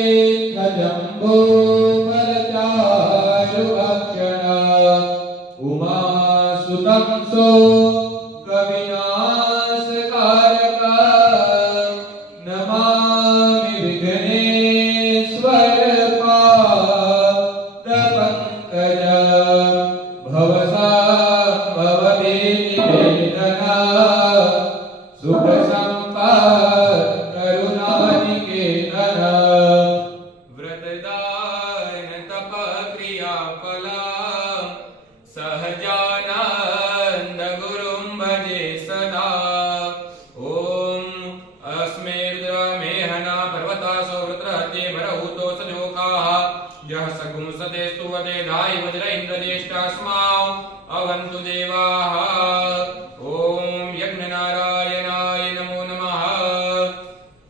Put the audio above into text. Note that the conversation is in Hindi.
कपेत्थजम्बो फलचारुभक्षणा उमासुतं सो कविनाशकारका नमामि विघ्नेश्वरपादपङ्कजं भवसाम्भवभीतिवेदना सुखसम्पत् करुणानिकेतन व्रतदान तपक्रियाफला सहजानन्द गुरुं भजे सदा ॐ अस्मे रुद्रमेहना पर्वतासो वृत्रहत्ये भरहुतो सजोकाः यः सगुंसते स्तुवते धायि वज्र इन्द्रज्येष्ठास्मान् अवन्तु देवाः